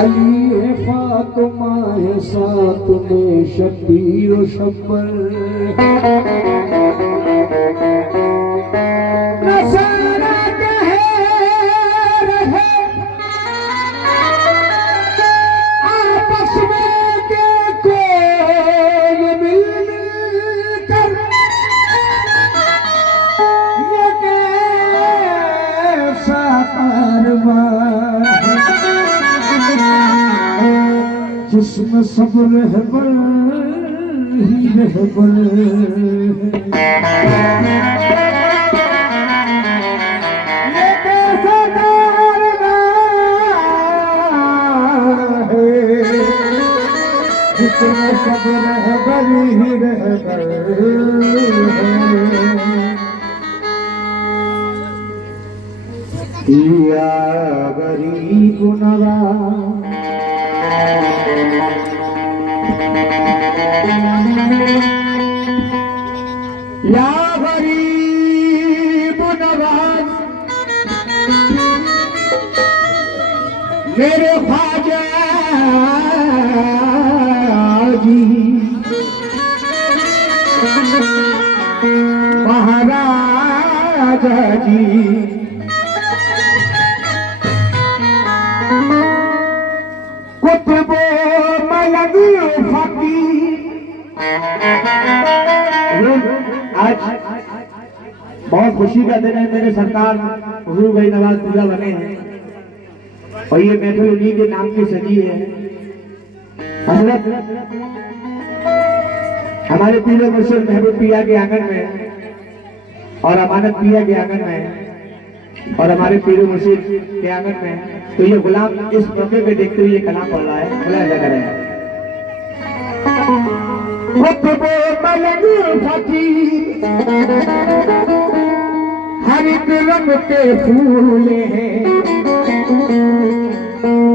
अली है फातिमा है साथ में शबीर और शब्बर नसारा कहे रहे आपस में के कोई मिल कर ये कैसा कारवां जिसमें सब रहबर ही रहबर ये कैसा कारवां है जिसमें सब रहबर ही रहबर या गरीब नवाज या गरीब नवाज मेरे ख्वाजा जी महाराजा जी कुतुब मलंग आज बहुत खुशी का दिन है। मेरे सरकार हुजूर भाई नवाज पूजा बने हैं और ये महफिल उन्हीं के नाम की सजी है। हजरत हमारे पीर मुर्शिद महबूब पिया के आंगन में और अमानत पिया के आंगन में और हमारे पीर मुर्शिद के आंगन में, तो ये गुलाम इस मौके पे देखते हुए ये कलाम पढ़ रहा है। मुलाहिजा करें। हर एक रंग के फूल हैं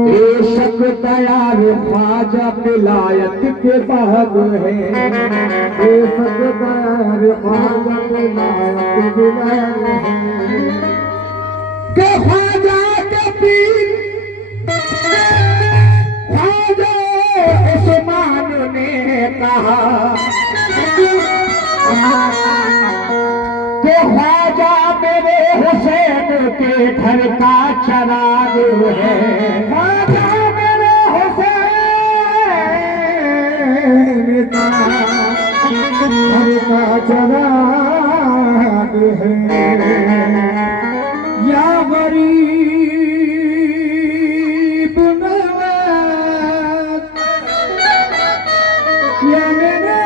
बेशक तैयार ख्वाजा विलायत के बाग है बेशक तैयार ख्वाजा विलायत है के ख्वाजा के पीर ख्वाजा उस्मान ने कहा कि ख्वाजा मेरे हुसैन के घर का चराग है ख्वाजा मेरे हुसैन का घर का चराग है। या गरीब नवाज या मेरे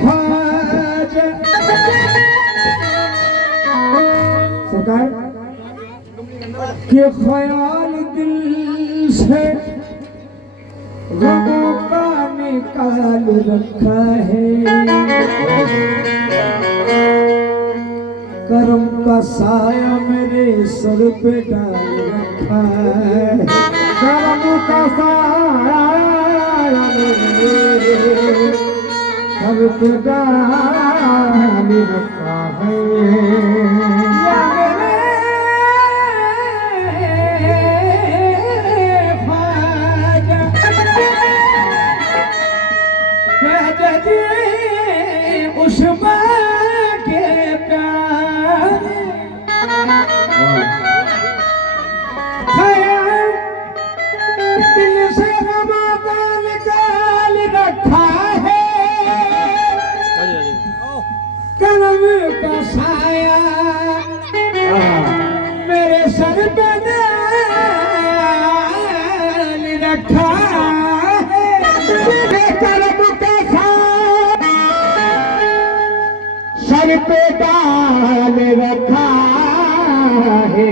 ख्वाजा सरकार के ख्याल दिल से गमों का निकाल रखा है करम का साया मेरे सर पे डाल रखा है करम का साया मेरे सर पे डाल रखा है। करम का साया मेरे सर पे डाल रखा है करम का साया सर पे डाल रखा है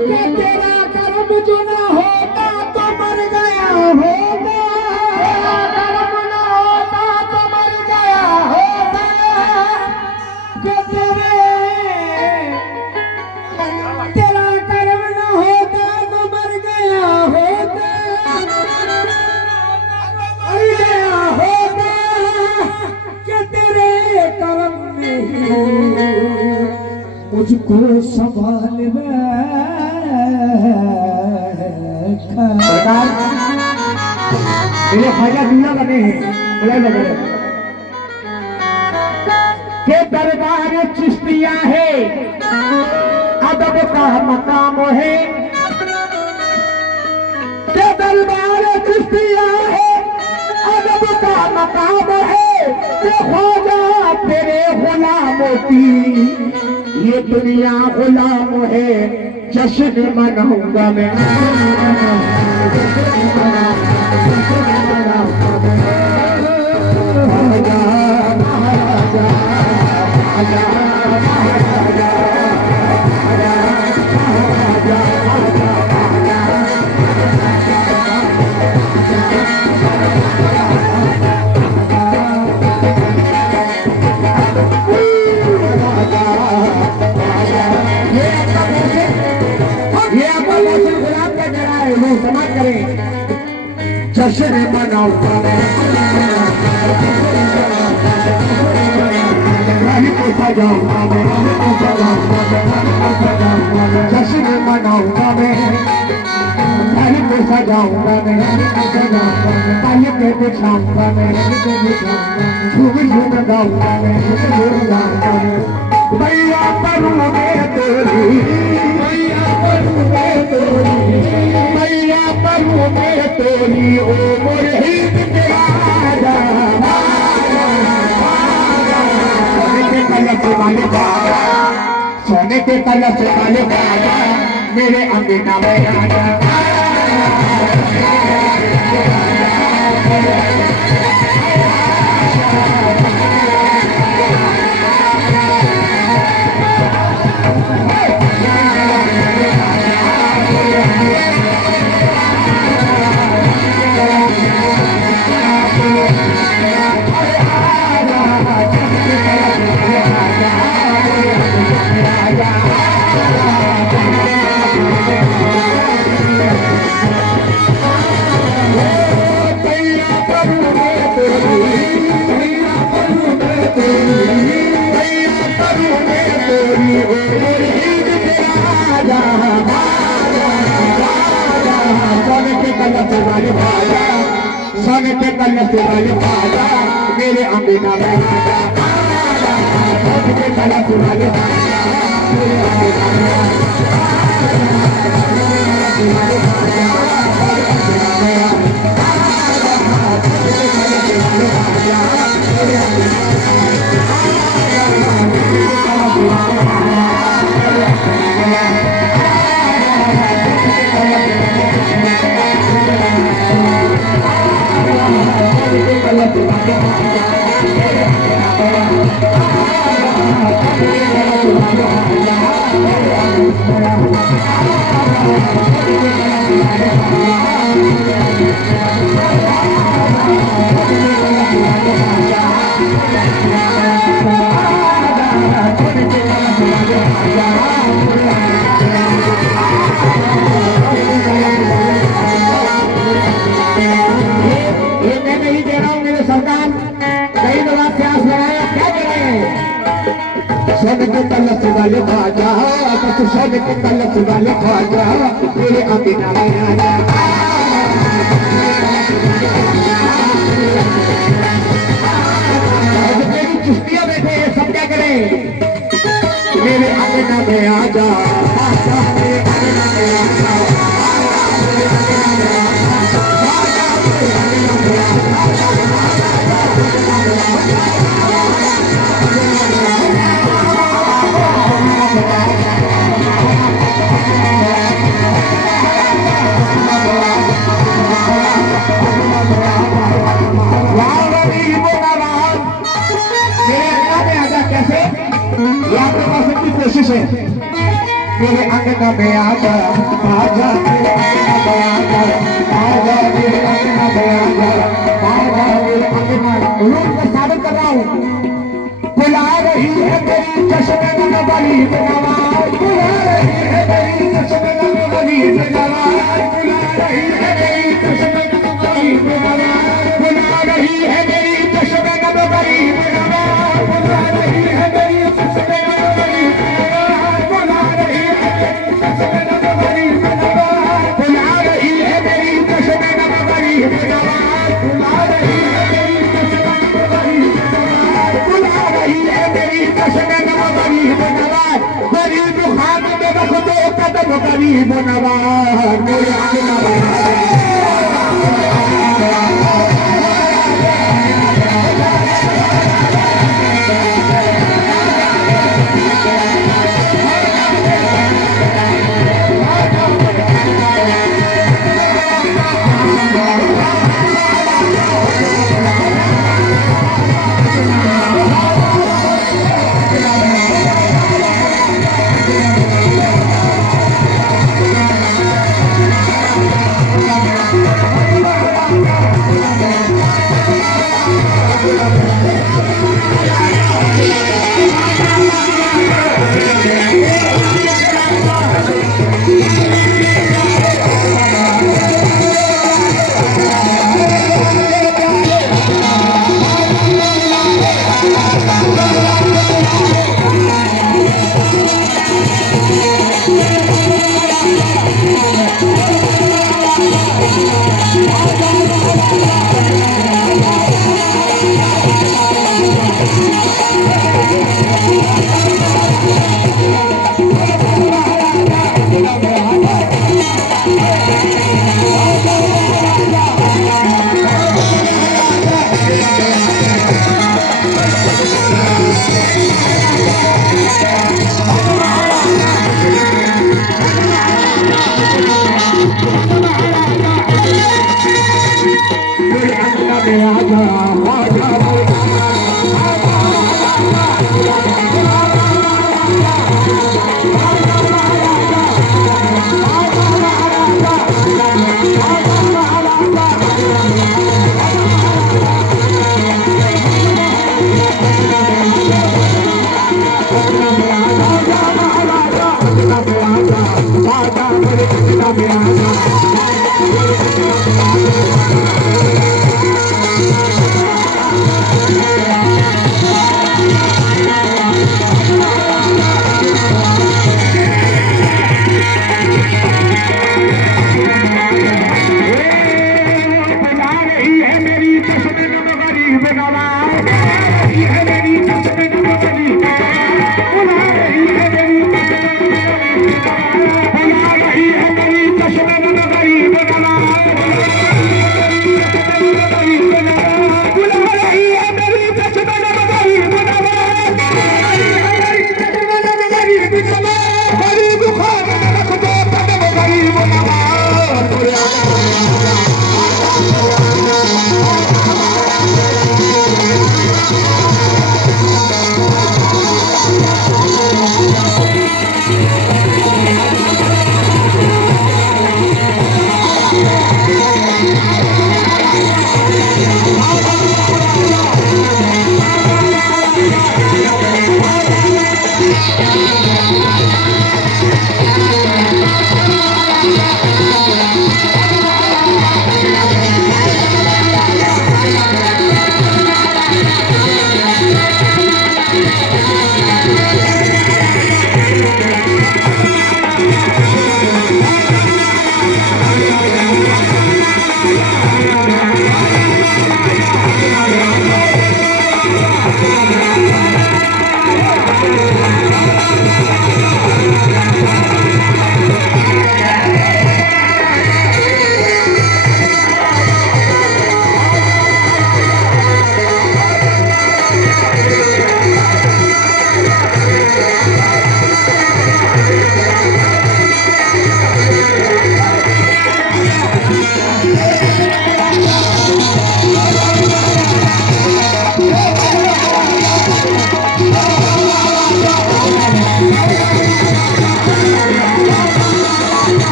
कि तेरा करम जो ना होता तो मर गया होगा करम ना होता तो मर गया होगा तेरा कर्म न होता तो मर गया होगा कि तेरे कर्म में ही मुझको संभाल ये ख्वाजा दूल्हा बने हैं के दरबार चिश्तिया है, अदब का मकाम है। के दरबार चिश्तिया है, अदब का मकाम है। के ख्वाजा तेरे गुलामों की ये दुनिया गुलाम है। जश्न मनाऊंगा मैं, जश्न मनाऊंगा मैं, सजाऊंगा मैं, जश्न मनाऊंगा मैं, ताली को सजाऊंगा मैं, ताली पे बिछाऊंगा मैं, झूम झूम गाऊंगा मैं, भैया करूँ मैं तेरी, भैया करूँ मैं तेरी, भैया करूँ मैं तेरी ओ मुर्हिद तेरा सोने के कलश वाले बाबा मेरे अंगना में आजा। सोने के कलश वाले बाबा मेरे अंगना में आजा। सोने के कलश वाले बाबा मेरे अंगना में वाले ख्वाजा, सोने के कलश वाले ख्वाजा मेरे अंगना में आजा। मेरी चिश्तियां बैठे हैं, सब क्या करें? मेरे अंगना में आजा, आजा मेरे अंगना में आजा, मेरे अंगना में आजा, आजा मेरे अंगना में आजा। कोशिश है मेरे अंगना में आजा, आजा मेरे अंगना में आजा, आजा मेरे अंगना में आजा, आजा मेरे अंगना। रूम का स्वागत कर रहा हूँ। बुला रही है मेरी चश्मे में बड़ी नवाज, बुला रही है मेरी चश्मे में बड़ी नवाज, बुला रही है मेरी चश्मे में बड़ी नवाज, बुला रही है मेरी चश्मे में बड़ी नवाज, बुला रही है मेरी चश्मे में बड़ी नवाज, बुला रही है मेरी चश्मे में बड़ी नवाज, बुला रही है मेरी चश्मे में बड़ी नवाज, गरीब नवाज मेरे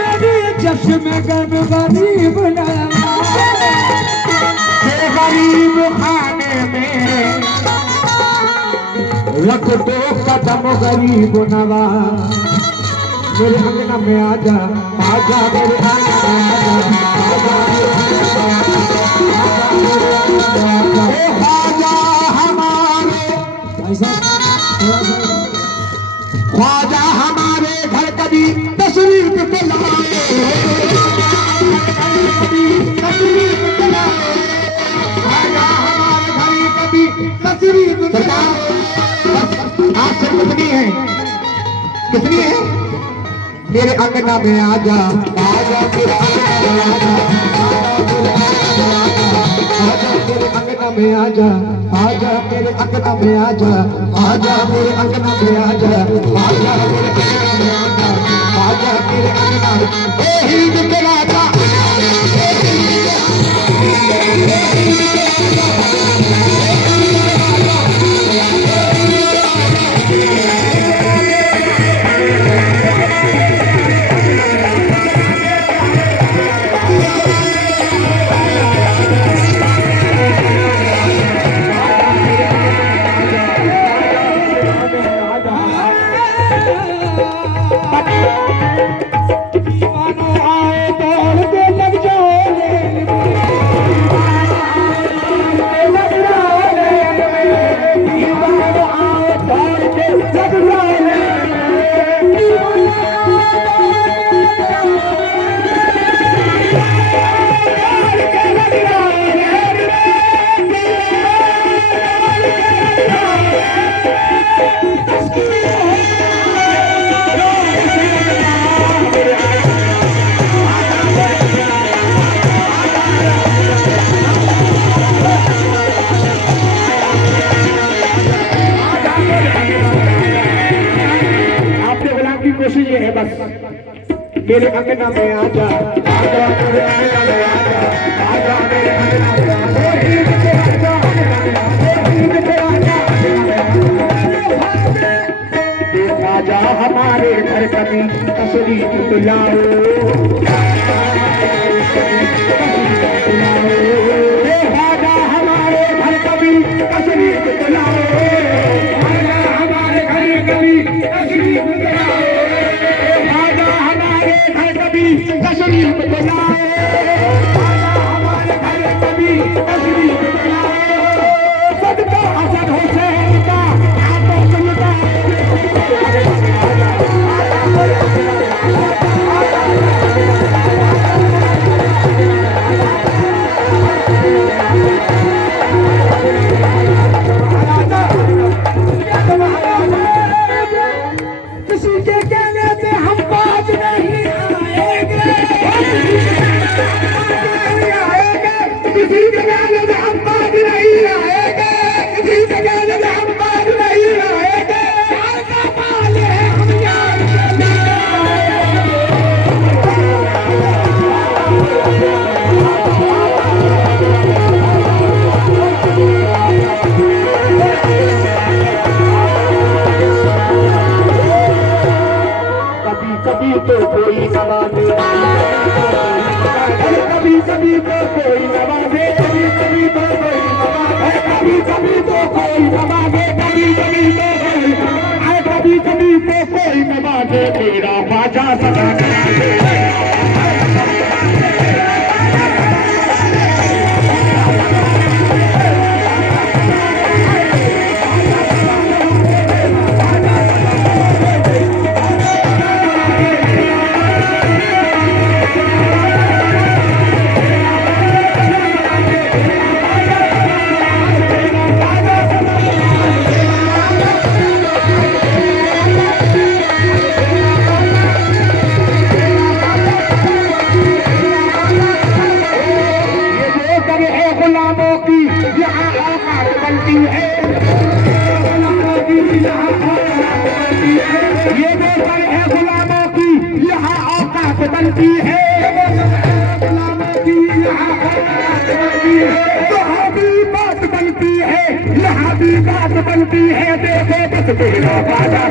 मेरी चश्मे गम गरीब नवा गरीब खाने में रख दो कदम गरीब नवा मेरे अंगना में आजा आजा मेरे अंगना में आजा आजा हमारे ख्वाजा हमारे घर कभी तशरीफ लाए तशरीफ लाए ख्वाजा हमारे घर कभी तशरीफ लाए आप सब कितनी है मेरे अंगना में आजा आजा मेरे अंगना में आजा आजा मेरे अंगना में आजा आजा मेरे अंगना में आजा आजा मेरे अंगना में आजा आजा मेरे अंगना में ए हिंद के राजा कोशिश ये है बस मेरे अंगना में आजा आजा मेरे अंगना में आजा आजा मेरे अंगना में आजा आजा हमारे घर कभी तशरीफ लाओ आजा हमारे घर कभी तशरीफ लाओ आजा हमारे घर कभी तशरीफ लाओ तशरीफ लाए हमारे घर कभी तशरीफ लाए सदका हसन हुसैन का हाथों सुनता किसी के कहने से हम बाज नहीं किसी के कहने से हम बाज नहीं आएंगे किसी के कहने से हम बाज नहीं आएंगे यार का माल है हम यार कभी कभी तो कोई नवाज़े कभी कभी तो कोई नवाज़े कभी कभी तो कोई नवाज़े कभी कभी तो कोई नवाज़े कभी कभी तो कोई कभी कभी तो कोई नवाज़े मेरा ख्वाजा सदा बनती है गुलामों की यहाँ भी बात बनती है यहाँ भी बात बनती है देखो बस तेरा बाजा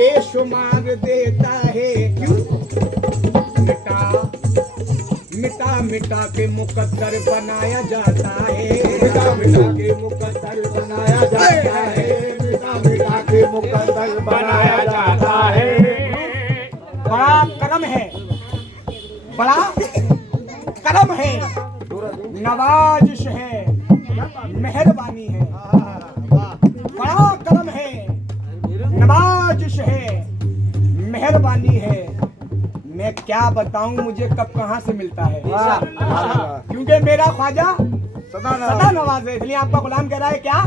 बेशुमार देता है। क्यों? मिटा मिटा मिटा के मुकद्दर बनाया जाता है। मिटा मिटा के मुकद्दर बनाया जाता है। मिटा मिटा के मुकद्दर बनाया जाता है। बड़ा करम है, बड़ा करम है, नवाजिश है, मेहरबानी है। बड़ा करम है, नवाजिश है, मेहरबानी है। मैं क्या बताऊं मुझे कब कहां से मिलता है, क्योंकि मेरा ख्वाजा सदा नवाज है। इसलिए आपका गुलाम कह रहा है क्या?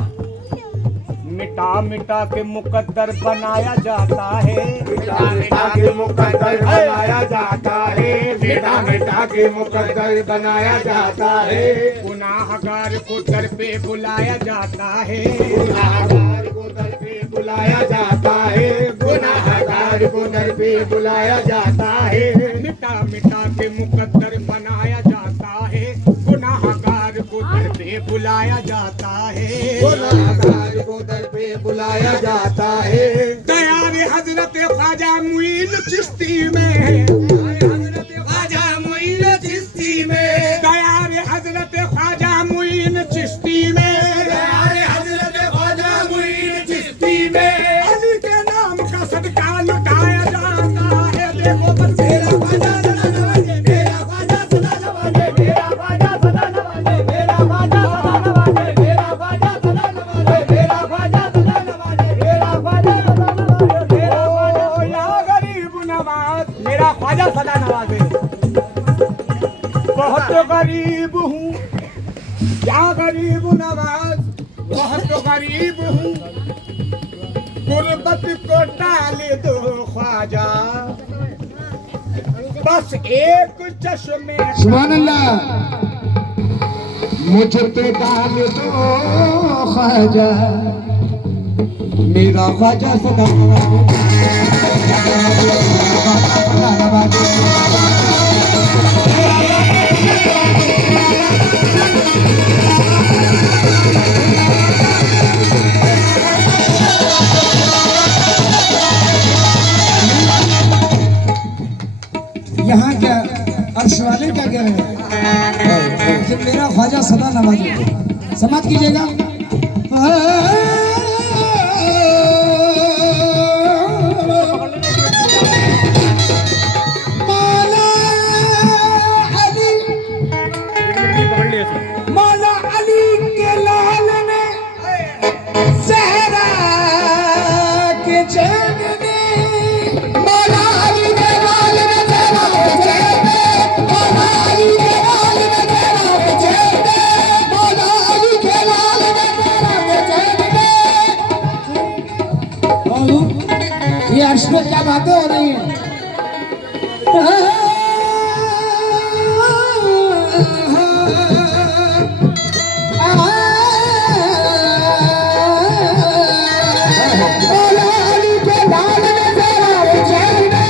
मिटा मिटा के मुकद्दर बनाया जाता है। मिटा मिटा के मुकद्दर बनाया जाता है। मिटा मिटा के मुकद्दर बनाया जाता है। गुनाहगार को दर पे बुलाया जाता है। गुनाहगार को दर पे बुलाया जाता है। गुनाहगार को दर पे बुलाया जाता है। मिटा मिटा के मुकद्दर बनाया जाता है। गुनाहगार को दर पे बुलाया जाता है। गुनाहगार को दर पे बुलाया जाता है। दयार हजरत ख्वाजा मुईन चिश्ती में, हजरत ख्वाजा मुईन चिश्ती में, दयार हजरत ख्वाजा मुईन चिश्ती में, हजरत ख्वाजा मुईन चिश्ती में अली के नाम का सदका लुटाया जाता है। देखो बस मेरा ख्वाजा सदा नवाजे, मेरा ख्वाजा सदा नवाजे, मेरा ख्वाजा सदा नवाजे, मेरा ख्वाजा सदा नवाजे, मेरा ख्वाजा सदा नवाजे, मेरा ख्वाजा सदा नवाजे, मेरा ख्वाजा सदा नवाजे, मेरा ख्वाजा ओ या गरीब नवाज, मेरा ख्वाजा सदा नवाजे। बहुत गरीब हूँ, क्या गरीब नवाज, बहुत गरीब हूँ। गुर्बत को टाल दो ख्वाजा, बस एक चश्मे सुभान अल्लाह। मुझ पे डाल दो ख्वाजा, मेरा ख्वाजा सदा यहाँ क्या अर्श वाले क्या कह रहे हैं कि मेरा ख्वाजा सदा नवाजे। समाप्त कीजिएगा। मौला अली, मौला अली के लाल ने सहरा के चैन ने, मौला अली के लाल ने सहरा के चैन ने, मौला अली के लाल ने सहरा के चैन ने, मौला अली के लाल ने सहरा के चैन ने। ये अर्श में क्या बातें हो रही हैं? मौला अली के लाल ने सहरा के चैन ने,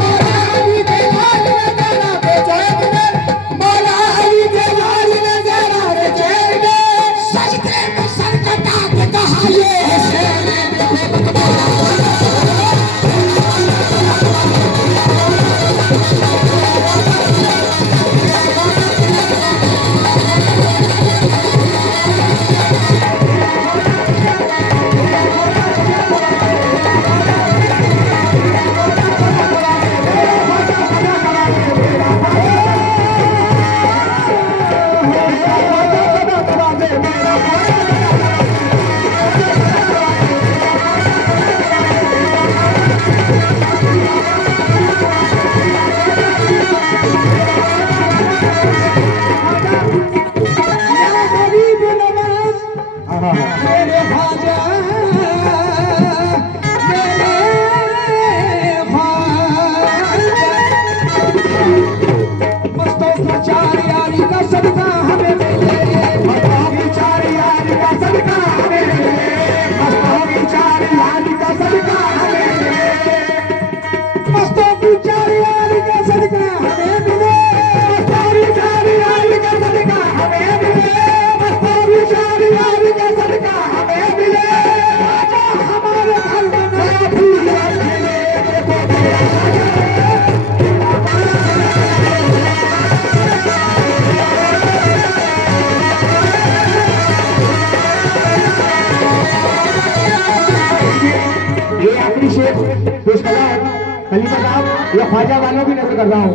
मौला अली के लाल ने सहरा के चैन ने, मौला अली के लाल ने सहरा के चैन ने। सजदे में सर कटा के कहा ये है शेर। मेरे ख्वाजा, मेरे ख्वाजा, मस्तों की चार यारी का सदका हमें मिले, मस्तों की चार यारी का सदका हमें मिले, मस्तों की चार यारी का सदका हमें मिले, मस्तों की चार यारी का सदका हमें मिले, मस्तों की चार यारी का सदका हमें मिले, मस्तों की चार यारी का सदका हमें मिले। पेश कर रहा हूँ खलीफा साहब या ख्वाजा वालों की नजर कर रहा हूँ।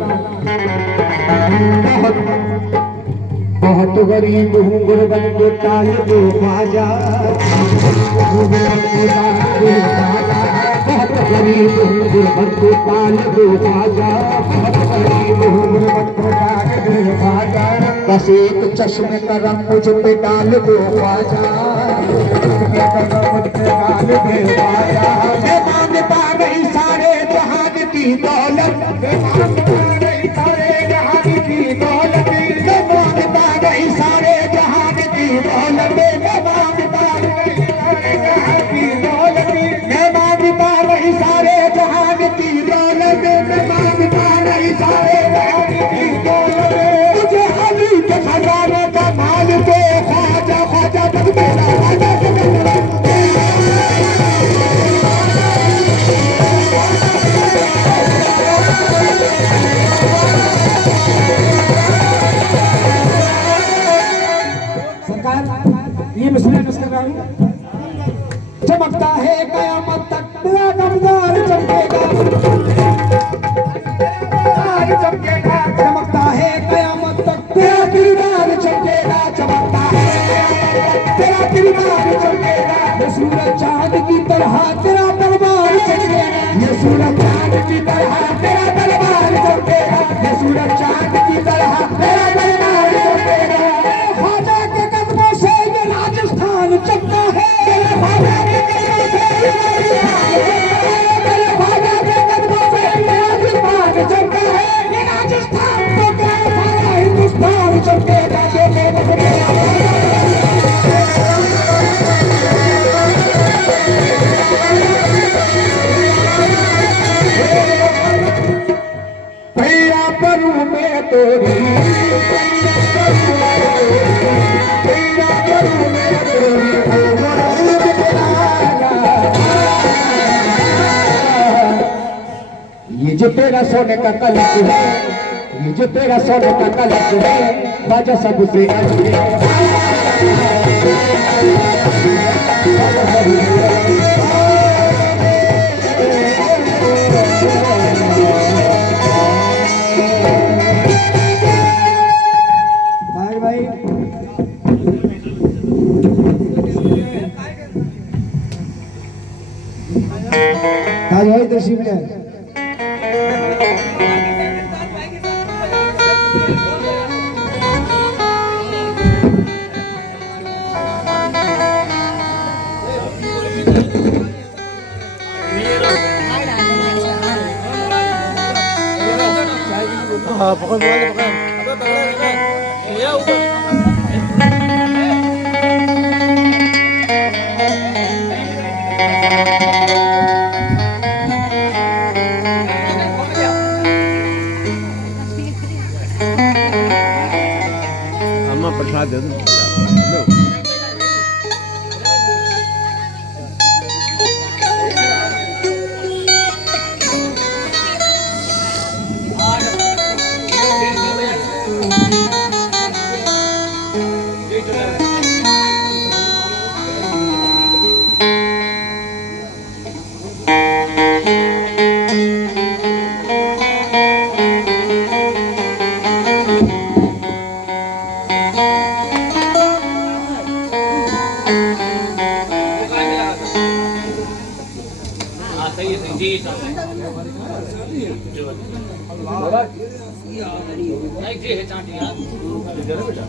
बहुत गरीब हूँ गुरबत को टाल दो ख्वाजा, बहुत गरीब हूँ गुरबत को टाल दो ख्वाजा, बहुत गरीब हूँ गुरबत को टाल दो ख्वाजा, बस एक चश्मे करम मुझ पे डाल दो ख्वाजा, मुझ पे डाल दो ख्वाजा। मैं मांगता नहीं सारे जहान की दौलत, मैं मांगता नहीं सारे जहान की दौलत, मैं मांगता नहीं सारे जहान की दौलत, मैं मांगता नहीं सारे जहान की दौलत, मैं मांगता नहीं सारे जहान की दौलत, मैं मांगता नहीं सारे जहान की दौलत, मुझे अली के खजाने का माल दे ख्वाजा, ख्वाजा बन मेरा ख्वाजा सरकार। ये मसला कर रहा हूँ। चमकता है कयामत तक तेरा दमदार चमकेगा, चमकेगा, चमकता है कयामत तक तेरा किरदार चमकेगा, चमकता है तेरा किरदार चमकेगा, ये सूरज चांद की तरह तेरा तलवार चमकेगा, ये सूरज चांद की तरह तेरा तलवार चमकेगा, ये सूरज चांद की तरह तेरा तलवार चमकेगा। ख्वाजा के कदमों से ये राजस्थान चमका है, ख्वाजा के कदमों से ख्वाजा के कदमों से ये राजस्थान चमका है, ये राजस्थान तो क्या सारा हिंदुस्तान चमकेगा। भैया परू में तोरी, भैया परू में तोरी, ये जो तेरा सोने का कलश है, ये जो तेरा सोने का कलश है, ख्वाजा सबसे अच्छे भाई ताज भाई तशरीफ ले आए। हाँ पकड़ पकड़ पकड़ ये ऊपर अम्मा प्रसाद दे दो। नहीं जी है चांटी यार बेटा